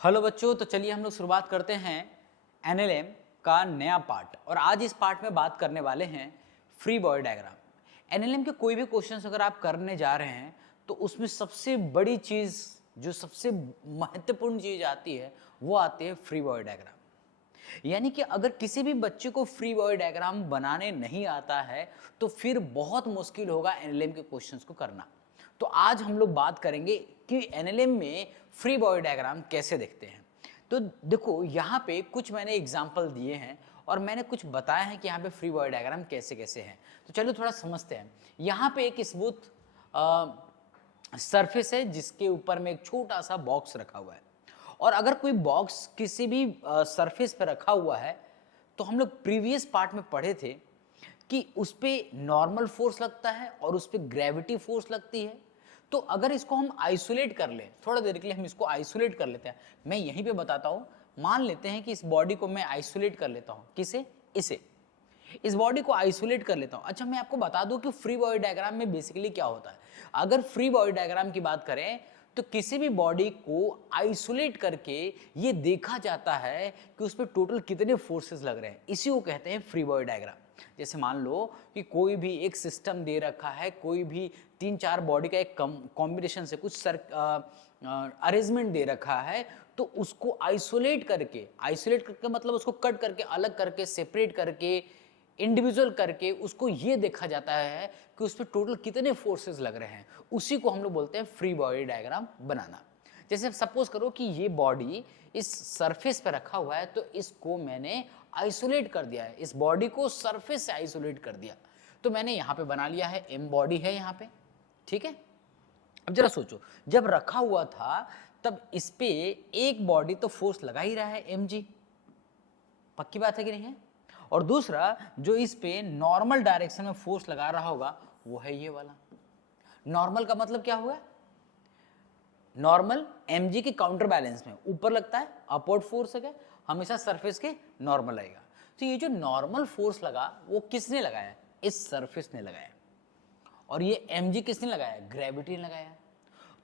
Hello बच्चों, तो चलिए हम लोग शुरुआत करते हैं एनएलएम का नया पार्ट। और आज इस पार्ट में बात करने वाले हैं फ्री बॉडी डायग्राम। एनएलएम के कोई भी क्वेश्चंस अगर आप करने जा रहे हैं तो उसमें सबसे बड़ी चीज़, जो सबसे महत्वपूर्ण चीज़ आती है, वो आती है फ्री बॉडी डायग्राम। यानी कि अगर किसी भी बच्चे को फ्री बॉडी डायग्राम बनाने नहीं आता है तो फिर बहुत मुश्किल होगा एनएलएम के क्वेश्चंस को करना। तो आज हम लोग बात करेंगे कि एनएलएम में फ्री बॉडी डायग्राम कैसे देखते हैं। तो देखो, यहाँ पे कुछ मैंने एग्जाम्पल दिए हैं और मैंने कुछ बताया है कि यहाँ पे फ्री बॉडी डायग्राम कैसे कैसे हैं। तो चलो थोड़ा समझते हैं। यहाँ पे एक स्मूथ सरफेस है जिसके ऊपर में एक छोटा सा बॉक्स रखा हुआ है। और अगर कोई बॉक्स किसी भी सरफेस पर रखा हुआ है तो हम लोग प्रीवियस पार्ट में पढ़े थे कि उस पर नॉर्मल फोर्स लगता है और उस पर ग्रेविटी फोर्स लगती है। तो अगर इसको हम आइसोलेट कर लें, थोड़ा देर के लिए हम इसको आइसोलेट कर लेते हैं। मैं यहीं पे बताता हूँ। मान लेते हैं कि इस बॉडी को मैं आइसोलेट कर लेता हूँ। किसे? इसे। इस बॉडी को आइसोलेट कर लेता हूँ। अच्छा, मैं आपको बता दूं कि फ्री बॉडी डायग्राम में बेसिकली क्या होता है। अगर फ्री बॉडी डायग्राम की बात करें तो किसी भी बॉडी को आइसोलेट करके ये देखा जाता है कि उस पर टोटल कितने फोर्सेस लग रहे हैं। इसी को कहते हैं फ्री बॉडी डायग्राम। जैसे मान लो कि कोई भी एक सिस्टम दे रखा है, कोई भी 3-4 बॉडी का एक कॉम्बिनेशन से कुछ अरेंजमेंट दे रखा है, तो उसको आइसोलेट करके मतलब उसको कट करके, अलग करके, सेपरेट करके, इंडिविजुअल करके उसको ये देखा जाता है कि उस पर टोटल कितने फोर्सेस लग रहे हैं। उसी को हम लोग बोलते हैं फ्री बॉडी डायग्राम बनाना। जैसे सपोज करो कि ये बॉडी इस सरफेस पे रखा हुआ है, तो इसको मैंने आइसोलेट कर दिया है, इस बॉडी को सरफेस से आइसोलेट कर दिया, तो मैंने यहाँ पे बना लिया है एम बॉडी है यहाँ पे। ठीक है, अब जरा सोचो, जब रखा हुआ था तब इस पे एक बॉडी तो फोर्स लगा ही रहा है, एम जी। पक्की बात है कि नहीं है? और दूसरा जो इस पे नॉर्मल डायरेक्शन में फोर्स लगा रहा होगा वो है ये वाला। नॉर्मल का मतलब क्या हुआ? नॉर्मल mg के काउंटर बैलेंस में ऊपर लगता है, अपवर्ड फोर्स है, हमेशा सरफेस के नॉर्मल आएगा। तो ये जो नॉर्मल फोर्स लगा वो किसने लगाया? इस सरफेस ने लगाया। और ये mg किसने लगाया? ग्रेविटी ने लगाया।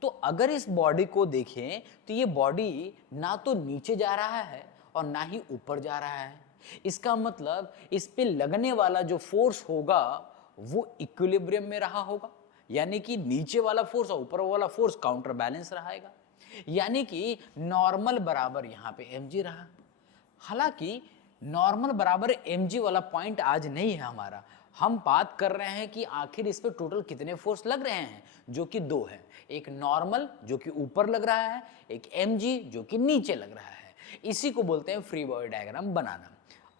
तो अगर इस बॉडी को देखें तो ये बॉडी ना तो नीचे जा रहा है और ना ही ऊपर जा रहा है। इसका मतलब इस पे लगने वाला जो फोर्स होगा वो इक्विलिब्रियम में रहा होगा, यानी कि नीचे वाला फोर्स और ऊपर वाला फोर्स काउंटर बैलेंस रहेगा, यानी कि नॉर्मल बराबर यहाँ पे mg रहा। हालांकि नॉर्मल बराबर mg वाला पॉइंट आज नहीं है हमारा। हम बात कर रहे हैं कि आखिर इस पे टोटल कितने फोर्स लग रहे हैं, जो कि 2 है। एक नॉर्मल जो कि ऊपर लग रहा है, एक mg जो कि नीचे लग रहा है। इसी को बोलते हैं फ्री बॉडी डायग्राम बनाना।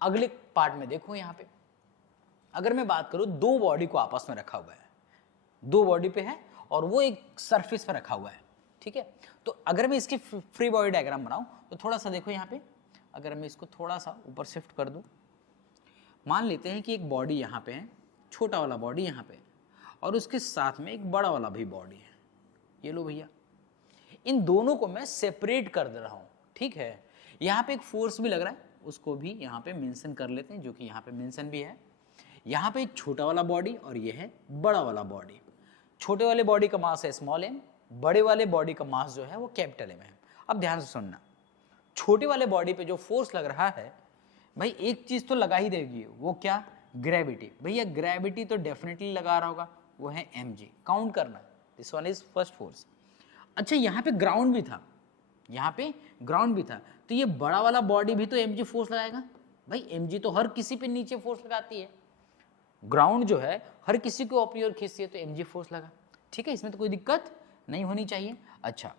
अगले पार्ट में देखो, यहाँ पे अगर मैं बात करूं, 2 बॉडी को आपस में रखा हुआ है, 2 बॉडी पे है और वो एक सरफेस पर रखा हुआ है। ठीक है, तो अगर मैं इसकी फ्री बॉडी डायग्राम बनाऊं तो थोड़ा सा देखो यहाँ पे, अगर मैं इसको थोड़ा सा ऊपर शिफ्ट कर दूं, मान लेते हैं कि एक बॉडी यहाँ पे है, छोटा वाला बॉडी यहाँ पे, और उसके साथ में एक बड़ा वाला भी बॉडी है। ये लो भैया, इन दोनों को मैं सेपरेट कर दे रहा हूँ। ठीक है, यहाँ पे एक फोर्स भी लग रहा है, उसको भी यहाँ पे मेंशन कर लेते हैं, जो कि यहाँ पे मेंशन भी है। यहाँ पे एक छोटा वाला बॉडी और ये है बड़ा वाला बॉडी। छोटे वाले बॉडी का मास है स्मॉल एम, बड़े वाले बॉडी का मास जो है वो कैपिटल एम है। अब ध्यान से सुनना, छोटे वाले बॉडी पे जो फोर्स लग रहा है भाई, एक चीज तो लगा ही देगी, वो क्या? ग्रेविटी। भैया ग्रेविटी तो डेफिनेटली लगा रहा होगा, वो है mg। काउंट करना, this one is first force. अच्छा, यहाँ पे ग्राउंड भी था, यहाँ पे ग्राउंड भी था, तो ये बड़ा वाला बॉडी भी तो mg फोर्स लगाएगा। भाई mg तो हर किसी पे नीचे फोर्स लगाती है, ग्राउंड जो है हर किसी को अपनी ओर खींचती है, तो mg फोर्स लगा। ठीक है, इसमें तो कोई दिक्कत नहीं होनी चाहिए। अच्छा,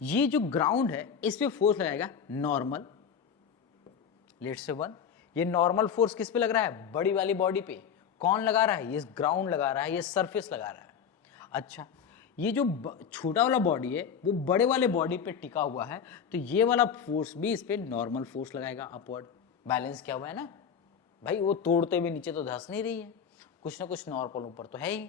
ये जो ग्राउंड है इस पे फोर्स लगाएगा नॉर्मल, लेट्स से 1। ये नॉर्मल फोर्स किस पे लग रहा है? बड़ी वाली बॉडी पे। कौन लगा रहा है? ये ग्राउंड लगा रहा है, ये सरफेस लगा रहा है। अच्छा, ये जो छोटा वाला बॉडी है वो बड़े वाले बॉडी पे टिका हुआ है, तो ये वाला फोर्स भी इस पे नॉर्मल फोर्स लगाएगा, अपवर्ड। बैलेंस क्या हुआ है ना भाई, वो तोड़ते हुए नीचे तो धंस नहीं रही है, कुछ ना कुछ नॉर्मल ऊपर तो है ही।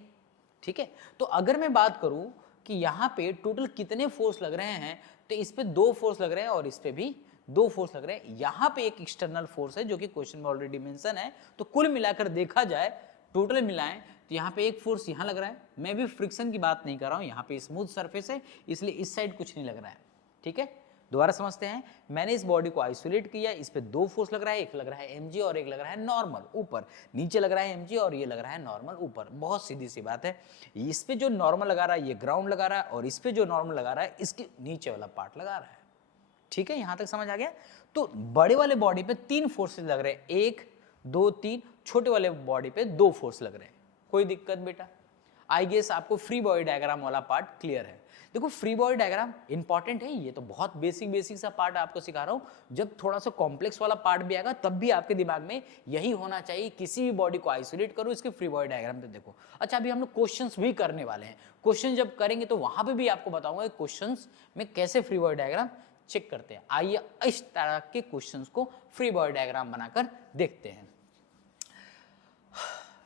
ठीक है, तो अगर मैं बात करूं कि यहाँ पे टोटल कितने फोर्स लग रहे हैं, तो इस पे 2 फोर्स लग रहे हैं और इस पे भी 2 फोर्स लग रहे हैं। यहाँ पे एक एक्सटर्नल फोर्स है जो कि क्वेश्चन में ऑलरेडी मेंशन है। तो कुल मिलाकर देखा जाए, टोटल मिलाएं तो यहाँ पे एक फोर्स यहाँ लग रहा है। मैं भी फ्रिक्शन की बात नहीं कर रहा हूँ, यहाँ पे स्मूथ सरफेस है इसलिए इस साइड कुछ नहीं लग रहा है। ठीक है, दोबारा समझते हैं, मैंने इस बॉडी को आइसोलेट किया, इस पे दो फोर्स लग रहा है, एक लग रहा है mg और एक लग रहा है नॉर्मल ऊपर, नीचे लग रहा है mg और ये लग रहा है नॉर्मल ऊपर। बहुत सीधी सी बात है, इस पे जो नॉर्मल लगा रहा है ये ग्राउंड लगा रहा है, और इस पे जो नॉर्मल लगा रहा है इसके नीचे वाला पार्ट लगा रहा है। ठीक है, यहां तक समझ आ गया। तो बड़े वाले बॉडी पे 3 फोर्सेस लग रहे हैं, 1 2 3, छोटे वाले बॉडी पे 2 फोर्स लग रहे हैं। कोई दिक्कत बेटा? आई गेस आपको फ्री बॉडी डायग्राम वाला पार्ट क्लियर है। देखो फ्री बॉडी डायग्राम इंपॉर्टेंट है, ये तो बहुत बेसिक सा पार्ट आपको सिखा रहा हूं। जब थोड़ा सा कॉम्प्लेक्स वाला पार्ट भी आएगा तब भी आपके दिमाग में यही होना चाहिए, किसी भी बॉडी को आइसोलेट करो, इसके फ्री बॉडी डायग्राम पे देखो। अच्छा, अभी हम लोग क्वेश्चंस भी करने वाले हैं, क्वेश्चन जब करेंगे तो वहां पे भी आपको बताऊंगा क्वेश्चंस में कैसे फ्री बॉडी डायग्राम चेक करते हैं। आइए इस तरह के क्वेश्चंस को फ्री बॉडी डायग्राम बनाकर देखते हैं।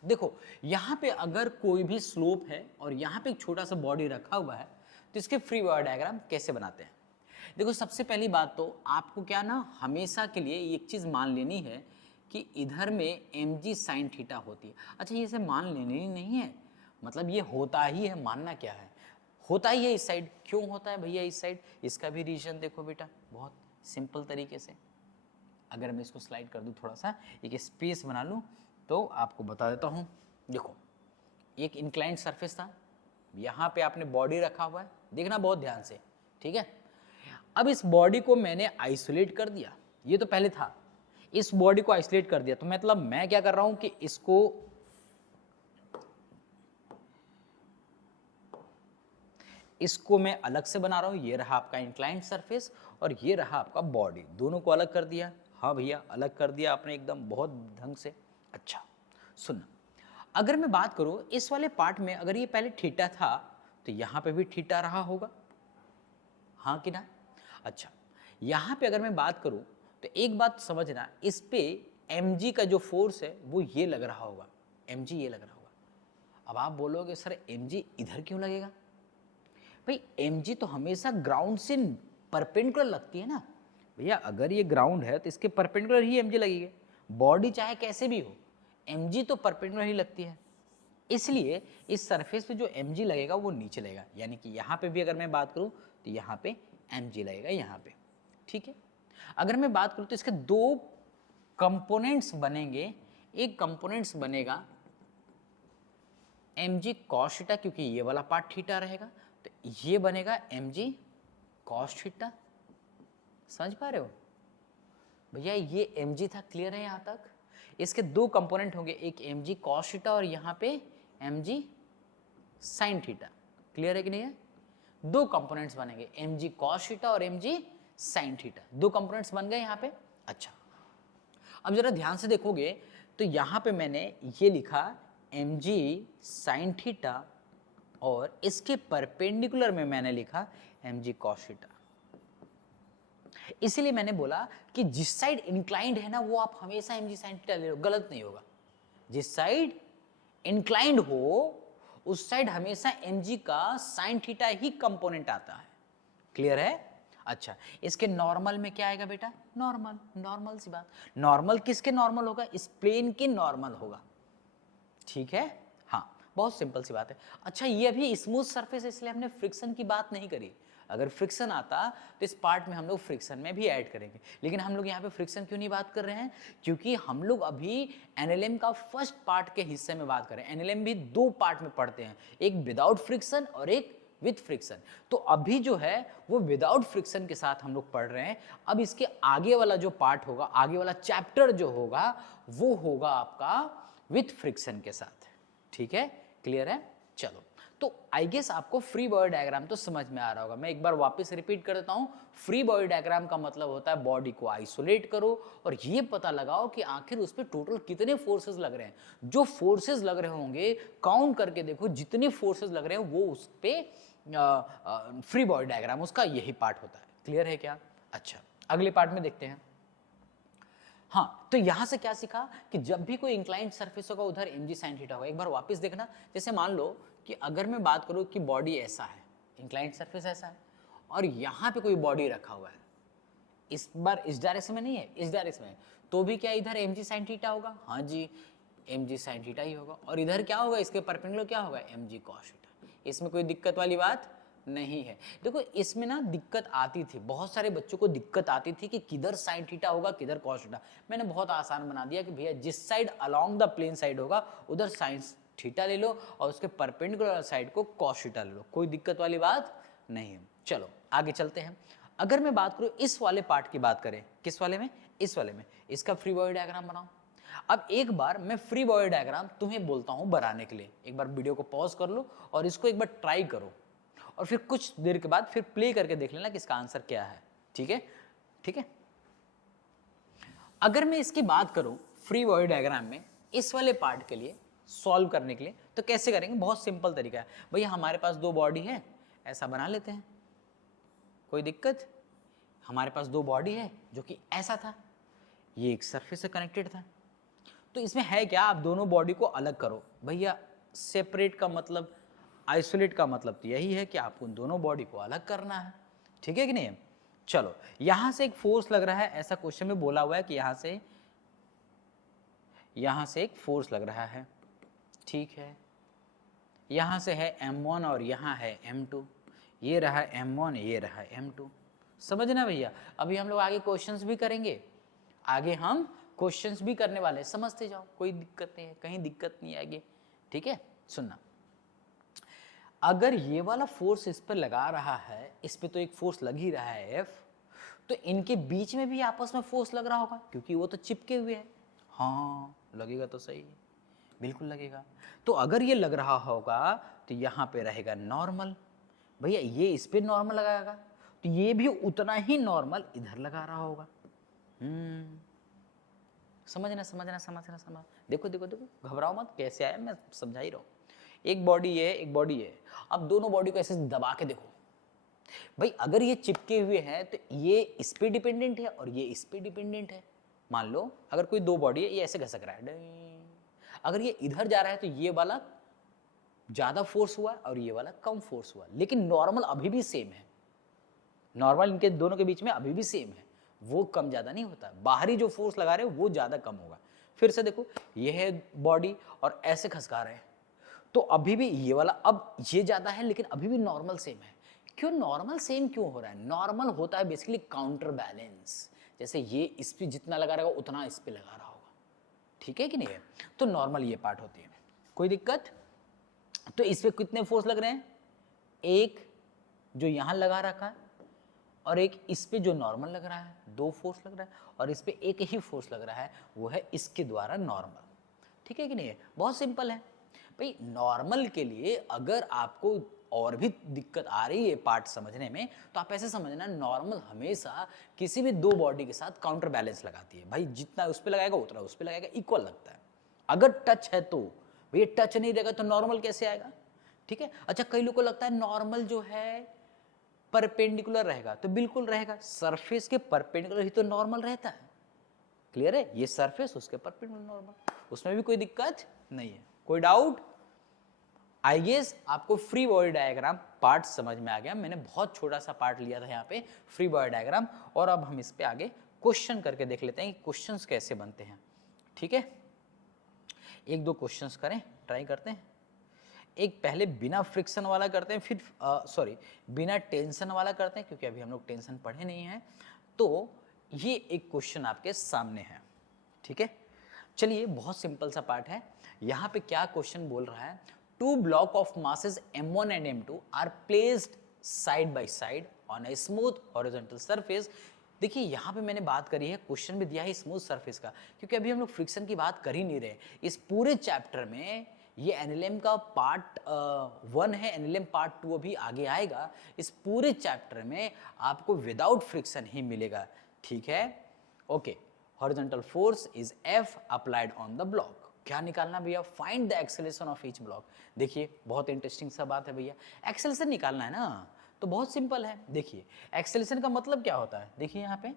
देखो यहां पे अगर कोई भी स्लोप है और यहां पे एक छोटा सा बॉडी रखा हुआ है तो इसके फ्री बॉडी डायग्राम कैसे बनाते हैं? देखो सबसे पहली बात तो आपको क्या ना हमेशा के लिए एक चीज मान लेनी है कि इधर में mg sin थीटा होती है। अच्छा, ये से मान लेनी नहीं है, मतलब ये होता ही है, मानना क्या है, होता ही है इस साइड। क्यों होता है भैया इस साइड? इसका भी रीजन देखो बेटा, बहुत सिंपल तरीके से। अगर मैं इसको स्लाइड कर दूं, थोड़ा सा एक स्पेस बना लूं तो आपको बता देता हूं। देखो एक इंक्लाइंड सरफेस था, यहां पे आपने बॉडी रखा हुआ है, देखना बहुत ध्यान से, ठीक है। अब इस बॉडी को मैंने आइसोलेट कर दिया, ये तो पहले था, इस बॉडी को आइसोलेट कर दिया, तो मतलब मैं क्या कर रहा हूं कि इसको मैं अलग से बना रहा हूं। ये रहा आपका इंक्लाइंड सरफेस और ये रहा आपका बॉडी, दोनों को अलग कर दिया। हाँ भैया, अलग कर दिया आपने एकदम बहुत ढंग से। अच्छा सुन, अगर मैं बात करूं इस वाले पार्ट में, अगर ये पहले थीटा था तो यहां पे भी थीटा रहा होगा, हाँ कि ना? अच्छा, यहां पे अगर मैं बात करूं तो एक बात समझना, इस पे mg का जो फोर्स है वो ये लग रहा होगा, mg ये लग रहा होगा। अब आप बोलोगे सर mg इधर क्यों लगेगा? भाई mg तो हमेशा ग्राउंड से परपेंडिकुलर लगती है ना भैया। अगर ये ग्राउंड है तो इसके परपेंडिकुलर ही mg लगेगी, बॉडी चाहे कैसे भी हो mg तो परपेंडिकुलर ही लगती है। इसलिए इस सरफेस पे जो mg लगेगा वो नीचे लगेगा, यानी कि यहाँ पे भी अगर मैं बात करूँ तो यहाँ पे mg लगेगा यहाँ पे, ठीक है। अगर मैं बात करूँ तो इसके 2 कंपोनेंट्स बनेंगे, एक कंपोनेंट्स बनेगा mg cos थीटा, क्योंकि ये वाला पार्ट थीटा रहेगा, तो ये बनेगा mg cos थीटा। समझ पा रहे हो भैया? ये mg था, क्लियर है यहाँ तक? इसके 2 कंपोनेंट होंगे, एक mg cos थीटा और यहाँ पे mg sin थीटा। क्लियर है कि नहीं है? 2 कंपोनेंट्स बनेंगे, mg cos थीटा और mg sin थीटा, 2 कंपोनेंट्स बन गए यहाँ पे। अच्छा, अब जरा ध्यान से देखोगे तो यहाँ पे मैंने ये लिखा mg sin थीटा और इसके परपेंडिकुलर में मैंने लिखा mg cos थीटा। इसीलिए मैंने बोला कि जिस साइड इंक्लाइंड है ना वो आप हमेशा mg sin थीटा ले लो, गलत नहीं होगा। जिस साइड इंक्लाइंड हो उस साइड हमेशा mg का sin थीटा ही कंपोनेंट आता है। क्लियर है? अच्छा, इसके नॉर्मल में क्या आएगा बेटा? नॉर्मल, नॉर्मल सी बात। नॉर्मल किसके नॉर्मल होगा? इस प्लेन के नॉर्मल होगा, ठीक है। हाँ, बहुत सिंपल सी बात है। अच्छा, ये अभी स्मूथ सरफेस है इसलिए हमने फ्रिक्शन की बात नहीं करी। अगर फ्रिक्शन आता तो इस पार्ट में हम लोग फ्रिक्शन में भी ऐड करेंगे, लेकिन हम लोग यहाँ पे फ्रिक्शन क्यों नहीं बात कर रहे हैं? क्योंकि हम लोग अभी एनएलएम का फर्स्ट पार्ट के हिस्से में बात कर रहे हैं। एनएलएम भी 2 पार्ट में पढ़ते हैं, एक विदाउट फ्रिक्शन और एक विथ फ्रिक्शन। तो अभी जो है वो विदाउट फ्रिक्शन के साथ हम लोग पढ़ रहे हैं। अब इसके आगे वाला जो पार्ट होगा, आगे वाला चैप्टर जो होगा वो होगा आपका विथ फ्रिक्शन के साथ, ठीक है। क्लियर है? चलो, तो आई गेस आपको फ्री बॉडी डायग्राम तो समझ में आ रहा होगा। मैं एक बार वापस रिपीट कर देता हूं, फ्री बॉडी डायग्राम का मतलब होता है बॉडी को आइसोलेट करो और ये पता लगाओ कि आखिर उस पर टोटल कितने फोर्सेस लग रहे हैं। जो फोर्सेस लग रहे होंगे काउंट करके देखो, जितने फोर्सेस लग रहे हैं वो उस पर फ्री बॉडी डायग्राम उसका यही पार्ट होता है। क्लियर है क्या? अच्छा, अगले पार्ट में देखते हैं। हाँ, तो यहां से क्या सीखा कि जब भी कोई इंक्लाइंड सरफेस होगा उधर mg sin थीटा होगा। एक बार वापस देखना, जैसे मान लो कि अगर मैं बात करूं कि बॉडी ऐसा है, इंक्लाइंड सरफेस ऐसा है और यहां पे कोई बॉडी रखा हुआ है, इस बार इस डायरेक्शन में नहीं है, इस डायरेक्शन में, तो भी क्या इधर mg sin थीटा होगा? हाँ जी, mg sin थीटा ही होगा। और इधर क्या होगा? इसके परपेंडिकुलर क्या होगा? mg cos theta. इसमें कोई दिक्कत वाली बात नहीं है। देखो इसमें ना दिक्कत आती थी, बहुत सारे बच्चों को दिक्कत आती थी कि किधर साइन थीटा होगा किधर कॉस थीटा। मैंने बहुत आसान बना दिया कि भैया जिस side along the plane side होगा उधर साइन थीटा ले लो और उसके परपेंडिकुलर साइड को कॉस थीटा ले लो, कोई दिक्कत वाली बात नहीं है। चलो आगे चलते हैं। अगर मैं बात करूं इस वाले पार्ट की बात करें, किस वाले में, इस वाले में, इसका फ्री बॉडी डायग्राम बनाओ। अब एक बार मैं फ्री बॉडी डायग्राम तुम्हें बोलता हूं बनाने के लिए, एक बार वीडियो को पॉज कर लो और इसको एक बार ट्राई करो और फिर कुछ देर के बाद फिर प्ले करके देख लेना कि इसका आंसर क्या है। ठीक है, ठीक है। अगर मैं इसकी बात करूं फ्री बॉडी डायग्राम में इस वाले पार्ट के लिए सॉल्व करने के लिए, तो कैसे करेंगे, बहुत सिंपल तरीका है। भैया हमारे पास दो बॉडी है, ऐसा बना लेते हैं, कोई दिक्कत। हमारे पास दो बॉडी है जो कि ऐसा था, ये एक सरफेस से कनेक्टेड था, तो इसमें है क्या, आप दोनों बॉडी को अलग करो। भैया सेपरेट का मतलब, आइसोलेट का मतलब तो यही है कि आपको उन दोनों बॉडी को अलग करना है। ठीक है कि नहीं। चलो यहां से एक फोर्स लग रहा है, ऐसा क्वेश्चन में बोला हुआ है कि यहां से एक फोर्स लग रहा है। ठीक है, यहां से है M1 और यहां है M2, ये रहा M1 ये रहा M2। समझना भैया, अभी हम लोग आगे क्वेश्चंस भी करेंगे, आगे हम क्वेश्चंस भी करने वाले हैं, समझते जाओ, कोई दिक्कत नहीं है, कहीं दिक्कत नहीं आएगी। ठीक है, सुनना, अगर ये वाला फोर्स इस पर लगा रहा है, इस पे तो एक फोर्स लग ही रहा है F, तो इनके बीच में भी आपस में फोर्स लग रहा होगा क्योंकि वो तो चिपके हुए हैं। हाँ लगेगा तो सही, बिल्कुल लगेगा। तो अगर ये लग रहा होगा तो यहाँ पे रहेगा नॉर्मल, भैया ये इस पे नॉर्मल लगाएगा तो ये भी उतना ही नॉर्मल इधर लगा रहा होगा। समझ। देखो देखो देखो, घबराओ मत, कैसे आया मैं समझा ही रहा हूँ। एक बॉडी है एक बॉडी है, अब दोनों बॉडी को ऐसे दबा के देखो भाई, अगर ये चिपके हुए हैं तो ये इस पे डिपेंडेंट है और ये इस पे डिपेंडेंट है। मान लो अगर कोई दो बॉडी है, ये ऐसे घसक रहा है, अगर ये इधर जा रहा है तो ये वाला ज्यादा फोर्स हुआ और ये वाला कम फोर्स हुआ, लेकिन नॉर्मल अभी भी सेम है। नॉर्मल इनके दोनों के बीच में अभी भी सेम है, वो कम ज्यादा नहीं होता, बाहरी जो फोर्स लगा रहे हो वो ज्यादा कम होगा। फिर से देखो, ये है बॉडी और ऐसे खसका रहे हैं तो अभी भी ये वाला, अब ये ज्यादा है लेकिन अभी भी नॉर्मल सेम है। क्यों नॉर्मल सेम क्यों हो रहा है, नॉर्मल होता है बेसिकली काउंटर बैलेंस, जैसे ये इस पे जितना लगा रहेगा उतना इस पे लगा रहा होगा। ठीक है कि नहीं है, तो नॉर्मल ये पार्ट होती है, कोई दिक्कत। तो इस पे कितने फोर्स लग रहे हैं, एक जो यहां लगा रखा है और एक इस पे जो नॉर्मल लग रहा है, दो फोर्स लग रहा है, और इस पे एक ही फोर्स लग रहा है, वो है इसके द्वारा नॉर्मल। ठीक है कि नहीं है, बहुत सिंपल है भाई। नॉर्मल के लिए अगर आपको और भी दिक्कत आ रही है पार्ट समझने में, तो आप ऐसे समझना, नॉर्मल हमेशा किसी भी दो बॉडी के साथ काउंटर बैलेंस लगाती है भाई, जितना उस पे लगाएगा उतना उस पे लगाएगा, इक्वल लगता है। अगर टच है तो भैया, टच नहीं रहेगा तो नॉर्मल कैसे आएगा। ठीक है, अच्छा कई लोगों को लगता है नॉर्मल जो है परपेंडिकुलर रहेगा, तो बिल्कुल रहेगा, सरफेस के परपेंडिकुलर ही तो नॉर्मल रहता है। क्लियर है, ये सरफेस उसके परपेंडिकुलर नॉर्मल, उसमें भी कोई दिक्कत नहीं है, कोई डाउट। आई गेस आपको फ्री बॉडी डायग्राम पार्ट समझ में आ गया, मैंने बहुत छोटा सा पार्ट लिया था यहाँ पे फ्री बॉडी डायग्राम, और अब हम इस पे आगे क्वेश्चन करके देख लेते हैं कि क्वेश्चंस कैसे बनते हैं। ठीक है, एक दो क्वेश्चंस करें, ट्राई करते हैं। एक पहले बिना फ्रिक्शन वाला करते हैं, फिर बिना टेंशन वाला करते हैं, क्योंकि अभी हम लोग टेंशन पढ़े नहीं हैं। तो ये एक क्वेश्चन आपके सामने है। ठीक है, चलिए बहुत सिंपल सा पार्ट है। यहाँ पे क्या क्वेश्चन बोल रहा है, two block of masses M1 and M2 are placed side by side on a smooth horizontal surface. देखिए यहाँ पे मैंने बात करी है, क्वेश्चन भी दिया है स्मूथ सरफेस का, क्योंकि अभी हम लोग फ्रिक्शन की बात कर ही नहीं रहे। इस पूरे चैप्टर में ये एनएलएम का पार्ट 1 है, एनएलएम पार्ट 2 अभी आगे आएगा। इस पूरे चैप्टर में आपको विदाउट फ्रिक्शन ही मिलेगा। ठीक है, okay. Horizontal force is F applied on the block. क्या निकालना भैया, find the acceleration of each block. देखिए बहुत इंटरेस्टिंग सा बात है भैया, एक्सेलरेशन निकालना है ना, तो बहुत सिंपल है। देखिए एक्सेलरेशन का मतलब क्या होता है, देखिए यहाँ पे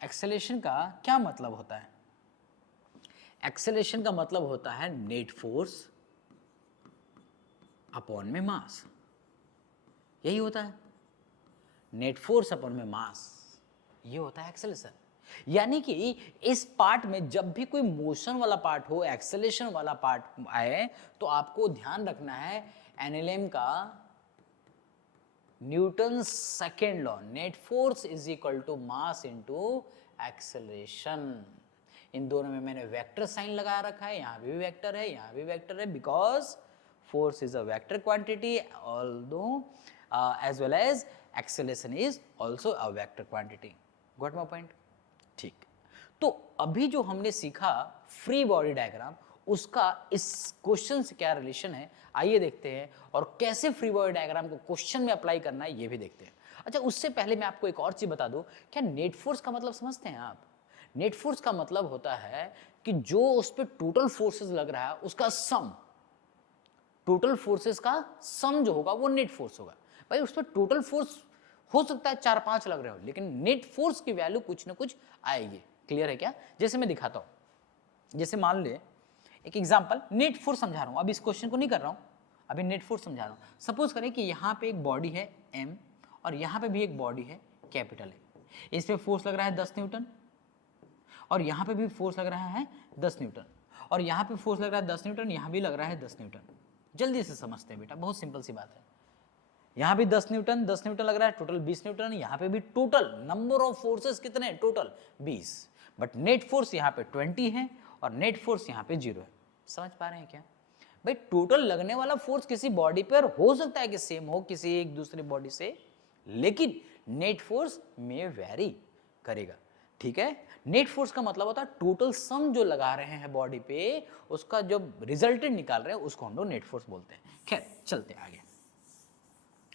एक्सेलरेशन का क्या मतलब होता है। एक्सेलरेशन का मतलब होता है नेट फोर्स अपॉन में मास, यही होता है, नेट फोर्स अपॉन में मास, ये होता है एक्सेलरेशन। यानी कि इस पार्ट में जब भी कोई मोशन वाला पार्ट हो, एक्सेलरेशन वाला पार्ट आए, तो आपको ध्यान रखना है एनएलएम का Newton second law, net force is equal to mass into acceleration. इन दोनों में मैंने वेक्टर साइन लगा रखा है, यहाँ भी वेक्टर है, यहाँ भी वेक्टर है, because force is a vector quantity although as well as acceleration is also a vector quantity. Got my point? ठीक। तो अभी जो हमने सीखा फ्री बॉडी डायग्राम, उसका इस क्वेश्चन से क्या रिलेशन है आइए देखते हैं, और कैसे फ्री बॉडी डायग्राम को क्वेश्चन में अप्लाई करना है ये भी देखते हैं। अच्छा, उससे पहले मैं आपको एक और चीज बता दूं, क्या नेट फोर्स का मतलब समझते हैं आप? नेट फोर्स का मतलब होता है कि जो उस पर टोटल फोर्सेस लग रहा है उसका सम, टोटल फोर्सेस का सम जो होगा वो नेट फोर्स होगा। भाई उस पर टोटल फोर्स हो सकता है 4-5 लग रहे हो, लेकिन नेट फोर्स की वैल्यू कुछ ना कुछ आएगी। क्लियर है क्या? जैसे मैं दिखाता हूं, जैसे मान ले एक एग्जांपल, नेट फोर्स समझा रहा हूं, अब इस क्वेश्चन को नहीं कर रहा हूं, अभी नेट फोर्स समझा रहा हूं। सपोज करें कि यहां पे एक बॉडी है m और यहां पे भी एक बॉडी है कैपिटल है, इस पे फोर्स लग रहा है 10 न्यूटन, और यहां पे भी फोर्स लग रहा है 10 न्यूटन, और यहां पे फोर्स लग रहा है 10 न्यूटन, यहां भी लग रहा है 10 न्यूटन। जल्दी से समझते हैं बेटा, बहुत सिंपल सी बात है। यहां भी 10 न्यूटन लग रहा है, टोटल 20 न्यूटन, यहां पे भी टोटल नंबर ऑफ फोर्सेस कितने हैं? टोटल 20, बट नेट फोर्स यहां पे 20 है और नेट फोर्स यहां पे 0 है। समझ पा रहे हैं क्या? भाई टोटल लगने वाला फोर्स किसी बॉडी पर हो सकता है कि सेम हो किसी एक दूसरे बॉडी से, लेकिन नेट फोर्स में वेरी करेगा। ठीक है? नेट फोर्स का मतलब होता है टोटल सम जो लगा रहे हैं बॉडी पे, उसका जो रिजल्टेंट निकाल रहे हैं उसको हम लोग नेट फोर्स बोलते हैं। खैर चलते हैं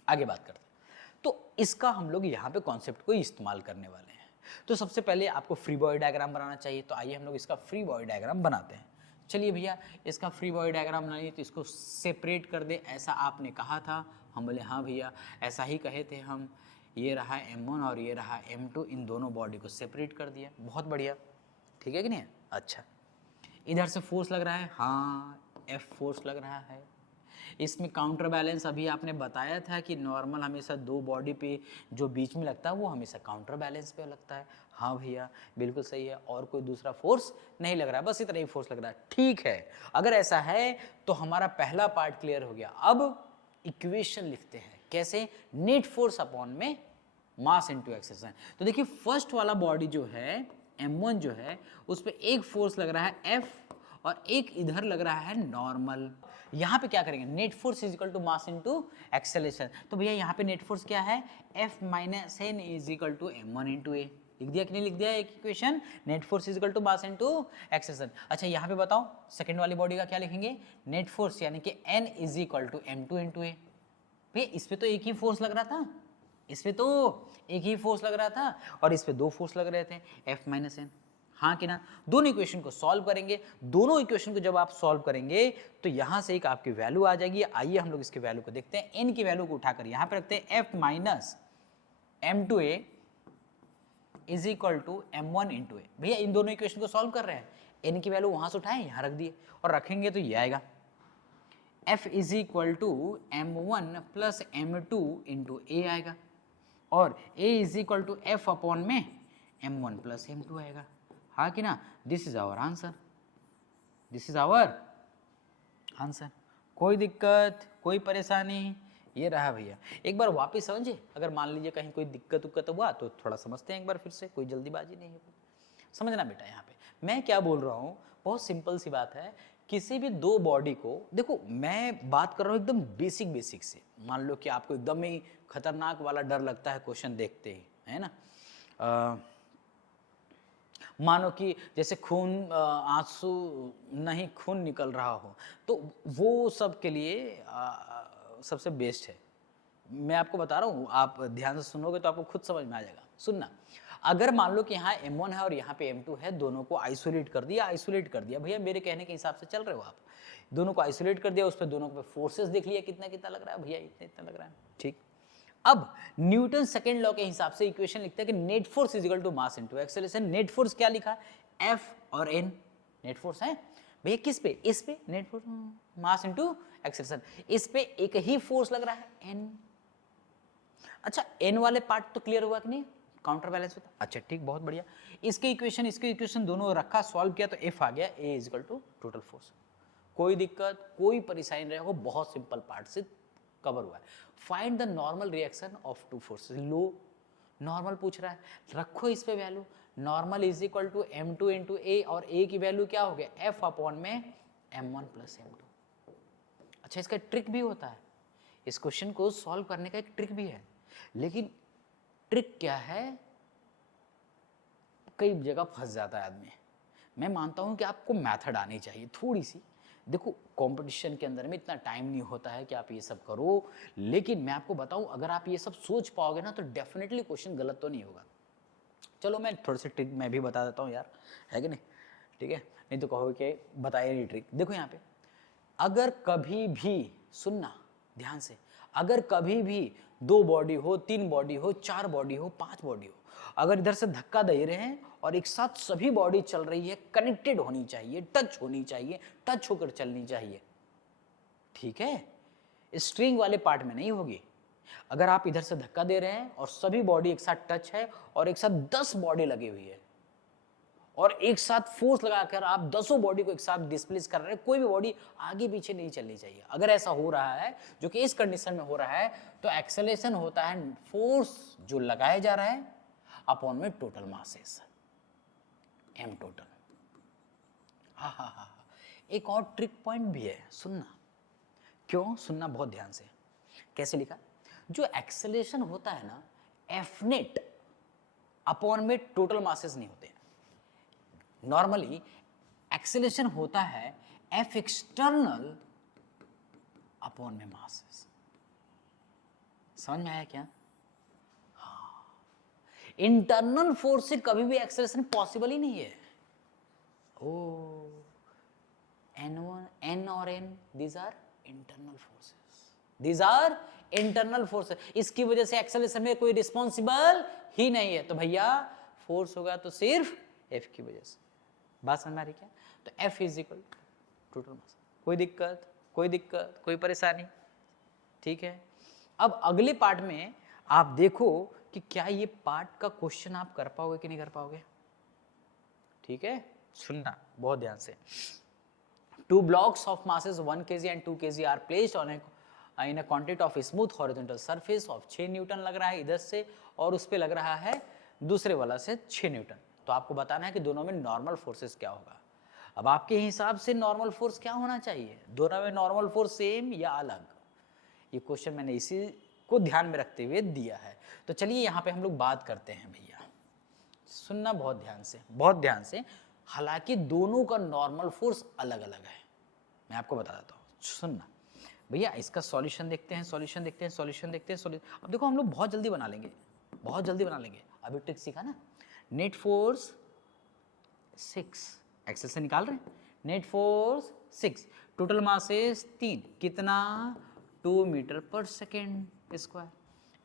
आगे बात करते हैं। तो इसका हम लोग यहाँ पे कॉन्सेप्ट को इस्तेमाल करने वाले हैं। तो सबसे पहले आपको फ्री बॉडी डायग्राम बनाना चाहिए, तो आइए हम लोग इसका फ्री बॉडी डायग्राम बनाते हैं। चलिए भैया, इसका फ्री बॉडी डायग्राम बनाइए, तो इसको सेपरेट कर दे, ऐसा आपने कहा था। हम बोले हाँ भैया ऐसा ही कहे थे हम। ये रहा m1 और ये रहा m2, इन दोनों बॉडी को सेपरेट कर दिया, बहुत बढ़िया। ठीक है कि नहीं? अच्छा, इधर से फोर्स लग रहा है, हाँ F फोर्स लग रहा है। इसमें काउंटर बैलेंस अभी आपने बताया था कि नॉर्मल हमेशा दो बॉडी पे जो बीच में लगता है वो हमेशा काउंटर बैलेंस पे लगता है। हाँ भैया बिल्कुल सही है, और कोई दूसरा फोर्स नहीं लग रहा है, बस इतना ही फोर्स लग रहा है। ठीक है, अगर ऐसा है तो हमारा पहला पार्ट क्लियर हो गया। अब इक्वेशन लिखते हैं, कैसे? नेट फोर्स अपॉन में मास इनटू एक्सेलरेशन। तो देखिए फर्स्ट वाला बॉडी जो है m1 जो है, उस पर एक फोर्स लग रहा है F और एक इधर लग रहा है नॉर्मल। यहाँ पे क्या करेंगे? Net force is equal to mass into acceleration. तो भैया यहाँ पे नेट फोर्स क्या है? F minus n is equal to m1 into a. लिख दिया कि नहीं लिख दिया एक equation? Net force is equal to mass into acceleration. अच्छा यहाँ पे बताओ सेकंड वाली बॉडी का क्या लिखेंगे? नेट फोर्स यानी कि n is equal to m2 into a. भैया इस पे तो एक ही फोर्स लग रहा था, इस पे तो एक ही फोर्स लग रहा था, और इस पे दो फोर्स लग रहे थे, F माइनस n। हाँ कि ना? दोनों इक्वेशन को सॉल्व करेंगे। दोनों इक्वेशन को जब आप सॉल्व करेंगे तो यहां से एक आपकी वैल्यू आ जाएगी। आइए हम लोग इसकी वैल्यू को देखते हैं। n की वैल्यू को उठाकर यहां पे रखते हैं, F minus m2a is equal to m1 into a. भैया इन दोनों इक्वेशन को सॉल्व कर रहे हैं, n की वैल्यू वहां से उठाए यहां रख दिए, और रखेंगे तो ये आएगा F is equal to m1 plus m2 into a आएगा, और a is equal to F upon में m1 प्लस m2 आएगा। हाँ कि ना? This is our answer, this is our answer. कोई दिक्कत कोई परेशानी? ये रहा भैया। एक बार वापस समझे, अगर मान लीजिए कहीं कोई दिक्कत उक्कत हुआ तो थोड़ा समझते हैं एक बार फिर से, कोई जल्दीबाजी नहीं है। समझना बेटा, यहाँ पे मैं क्या बोल रहा हूँ बहुत सिंपल सी बात है। किसी भी दो बॉडी को, देखो मैं बात कर रहा हूँ एकदम बेसिक से। मान लो कि आपको एकदम ही खतरनाक वाला डर लगता है क्वेश्चन देखते ही, है ना? मानो कि जैसे खून आंसू नहीं खून निकल रहा हो, तो वो सब के लिए सबसे बेस्ट है। मैं आपको बता रहा हूँ, आप ध्यान से सुनोगे तो आपको खुद समझ में आ जाएगा। सुनना, अगर मान लो कि यहाँ m1 है और यहाँ पे m2 है, दोनों को आइसोलेट कर दिया भैया, मेरे कहने के हिसाब से चल रहे हो आप। दोनों को आइसोलेट कर दिया, उस पर दोनों पे फोर्सेस देख लिया कितना कितना लग रहा है भैया, इतना लग रहा है। ठीक, अब न्यूटन सेकेंड लॉ के हिसाब से इक्वेशन लिखते हैं कि net force is equal to mass into acceleration. Net force क्या लिखा? F और n नेट फोर्स है भैया। किस पे? इस पे net force mass into acceleration. इस पे एक ही फोर्स लग रहा है n। अच्छा n वाले पार्ट तो क्लियर हुआ कि नहीं? काउंटर बैलेंस होता। अच्छा ठीक, बहुत बढ़िया। इसके इक्वेशन दोनों रखा, सॉल्व किया तो F आ गया, A is equal to total force. कोई दिक्कत कोई परेशानी रहे हो, बहुत सिंपल पार्ट से कवर हुआ है। Find the normal reaction of two forces. लो नॉर्मल पूछ रहा है, रखो इस पे value, normal is equal to m2 into a, और ए की वैल्यू क्या हो गया f अपॉन में m1 प्लस m2। अच्छा, इसका ट्रिक भी होता है, इस क्वेश्चन को सॉल्व करने का एक ट्रिक भी है, लेकिन ट्रिक क्या है, कई जगह फंस जाता है आदमी। मैं मानता हूं कि आपको मेथड आनी चाहिए थोड़ी सी। देखो कंपटीशन के अंदर में इतना टाइम नहीं होता है कि आप ये सब करो, लेकिन मैं आपको बताऊं अगर आप ये सब सोच पाओगे ना तो डेफिनेटली क्वेश्चन गलत तो नहीं होगा। चलो मैं थोड़ी सी ट्रिक मैं भी बता देता हूँ यार, है कि नहीं, ठीक है, नहीं तो कहोगे कि बताइए नहीं ट्रिक। देखो यहाँ पे अगर कभी भी, सुनना ध्यान से, अगर कभी भी 2 बॉडी हो, 3 बॉडी हो, 4 बॉडी हो, 5 बॉडी हो, अगर इधर से धक्का दे रहे हैं और एक साथ सभी बॉडी चल रही है, कनेक्टेड होनी चाहिए, टच होनी चाहिए, टच होकर चलनी चाहिए, ठीक है, स्ट्रिंग वाले पार्ट में नहीं होगी। अगर आप इधर से धक्का दे रहे हैं और सभी बॉडी एक साथ टच है और एक साथ 10 बॉडी लगी हुई है और एक साथ फोर्स लगाकर आप 10 बॉडी को एक साथ डिस्प्लेस कर रहे हैं, कोई भी बॉडी आगे पीछे नहीं चलनी चाहिए। अगर ऐसा हो रहा है, जो कि इस कंडीशन में हो रहा है, तो एक्सेलरेशन होता है फोर्स जो लगाया जा रहा है अपॉन में टोटल मासेस, m टोटल। हाँ, एक और ट्रिक पॉइंट भी है, सुनना। क्यों सुनना, बहुत ध्यान से। कैसे लिखा, जो एक्सेलरेशन होता है ना, एफ नेट अपॉन में टोटल मासेस नहीं होते। नॉर्मली एक्सेलरेशन होता है एफ एक्सटर्नल अपॉन में मासेस। समझ में आया क्या? हाँ, इंटरनल फोर्स से कभी भी एक्सेलरेशन पॉसिबल ही नहीं है। ओ N1, N और N, these are internal forces. These are internal forces. इसकी वजह से एक्सेलरेशन में कोई रिस्पॉन्सिबल ही नहीं है। तो भैया फोर्स होगा तो सिर्फ F की वजह से। बात समझ में आ रही क्या? तो F is equal total mass. कोई दिक्कत, कोई परेशानी, ठीक है। अब अगले पार्ट में आप देखो कि क्या ये पार्ट का क्वेश्चन आप कर पाओगे कि नहीं कर पाओगे, ठीक है। सुनना बहुत ध्यान से। Two blocks of masses 1 kg and 2 kg are placed on in a quantity of smooth horizontal surface of 6 Newton लग रहा है इधर से, और उस पे लग रहा है दूसरे वाला से 6 न्यूटन। तो आपको बताना है कि दोनों में नॉर्मल फोर्सेस क्या होगा। अब आपके हिसाब से नॉर्मल फोर्स क्या होना चाहिए, दोनों में नॉर्मल फोर्स सेम या अलग, ये क्वेश्चन मैंने इसी को ध्यान में रखते हुए दिया है। तो चलिए यहाँ पे हम लोग बात करते हैं भैया, सुनना बहुत ध्यान से, बहुत ध्यान से। हालांकि दोनों का नॉर्मल फोर्स अलग अलग है, मैं आपको बता देता हूँ, सुनना भैया। इसका सॉल्यूशन देखते हैं, सॉल्यूशन देखते हैं, सॉल्यूशन देखते हैं, सॉल्यूशन। अब देखो हम लोग बहुत जल्दी बना लेंगे, बहुत जल्दी बना लेंगे। अभी ट्रिक सीखा ना, नेट फोर्स 6, एक्सेल से निकाल रहे हैं, नेट फोर्स 6, टोटल मासेस 3, कितना 2 मीटर पर सेकेंड स्क्वायर।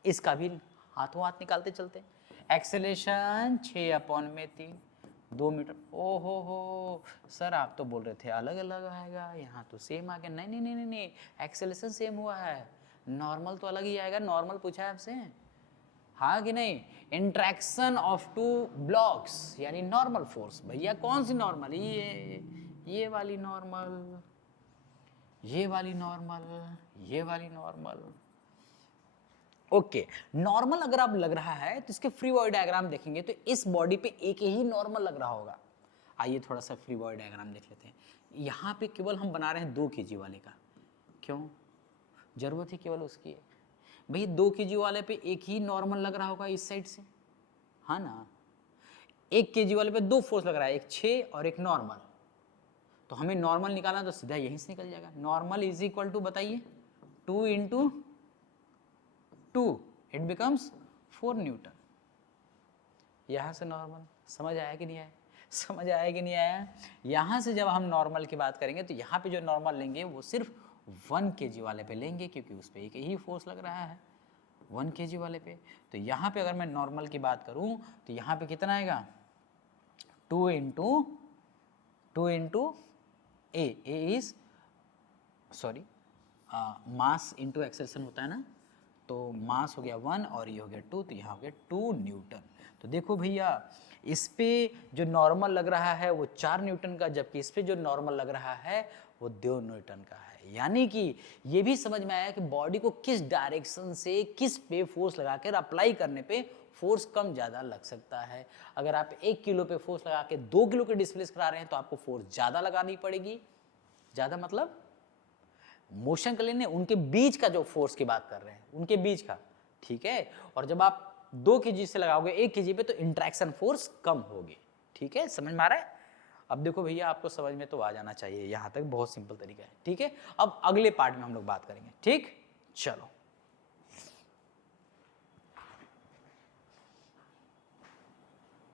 इसका भी हाथों हाथ निकालते चलते हैं। एक्सेलरेशन 6 अपॉन में 3, 2 मीटर। ओहो हो सर, आप तो बोल रहे थे अलग अलग आएगा, यहाँ तो सेम आ गया। नहीं नहीं नहीं नहीं, एक्सेलरेशन सेम हुआ है, नॉर्मल तो अलग ही आएगा। नॉर्मल पूछा है आपसे, हाँ कि नहीं। इंट्रैक्शन ऑफ 2 ब्लॉक्स यानी नॉर्मल फोर्स। भैया कौन सी नॉर्मल, ये वाली नॉर्मल, ये वाली नॉर्मल, ये वाली नॉर्मल। ओके, नॉर्मल अगर आप लग रहा है तो इसके फ्री बॉडी डायग्राम देखेंगे तो इस बॉडी पे एक ही नॉर्मल लग रहा होगा। आइए थोड़ा सा फ्री बॉडी डायग्राम देख लेते हैं। यहाँ पे केवल हम बना रहे हैं 2 kg वाले का, क्यों, जरूरत ही केवल उसकी है। भैया 2 kg वाले पे एक ही नॉर्मल लग रहा होगा इस साइड से, हाँ ना। 1 kg वाले पे 2 फोर्स लग रहा है, एक 6 और एक नॉर्मल। तो हमें नॉर्मल निकालना तो सीधा यहीं से निकल जाएगा। नॉर्मल इज इक्वल टू, बताइए, 2 इंटू 2, इट बिकम्स 4 न्यूटन। यहां से नॉर्मल, समझ आया कि नहीं आया, समझ आया कि नहीं आया। यहां से जब हम नॉर्मल की बात करेंगे तो यहाँ पे जो नॉर्मल लेंगे वो सिर्फ 1 kg वाले पे लेंगे, क्योंकि उस पर एक ही फोर्स लग रहा है 1 kg वाले पे। तो यहाँ पे अगर मैं नॉर्मल की बात करूँ तो यहाँ पे कितना आएगा, 2 into A is sorry mass into acceleration होता है ना, तो मास हो गया 1 और ये हो गया 2, तो यहाँ हो गया 2 न्यूटन। तो देखो भैया, इस पे जो नॉर्मल लग रहा है वो 4 न्यूटन का, जबकि इस पे जो नॉर्मल लग रहा है वो 2 न्यूटन का है। यानी कि ये भी समझ में आया कि बॉडी को किस डायरेक्शन से किस पे फोर्स लगाकर अप्लाई करने पे फोर्स कम ज़्यादा लग सकता है। अगर आप 1 किलो पे फोर्स लगा के 2 किलो के डिस्प्लेस करा रहे हैं तो आपको फोर्स ज़्यादा लगानी पड़ेगी। ज़्यादा मतलब मोशन के लिए उनके बीच का जो फोर्स की बात कर रहे हैं, उनके बीच का, ठीक है। और जब आप 2 kg से लगाओगे 1 kg पे तो इंट्रैक्शन फोर्स कम होगी, ठीक है। समझ में आ रहा है? अब देखो भैया, आपको समझ में तो आ जाना चाहिए, यहाँ तक बहुत सिंपल तरीका है, ठीक है। अब अगले पार्ट में हम लोग बात करेंगे, ठीक। चलो।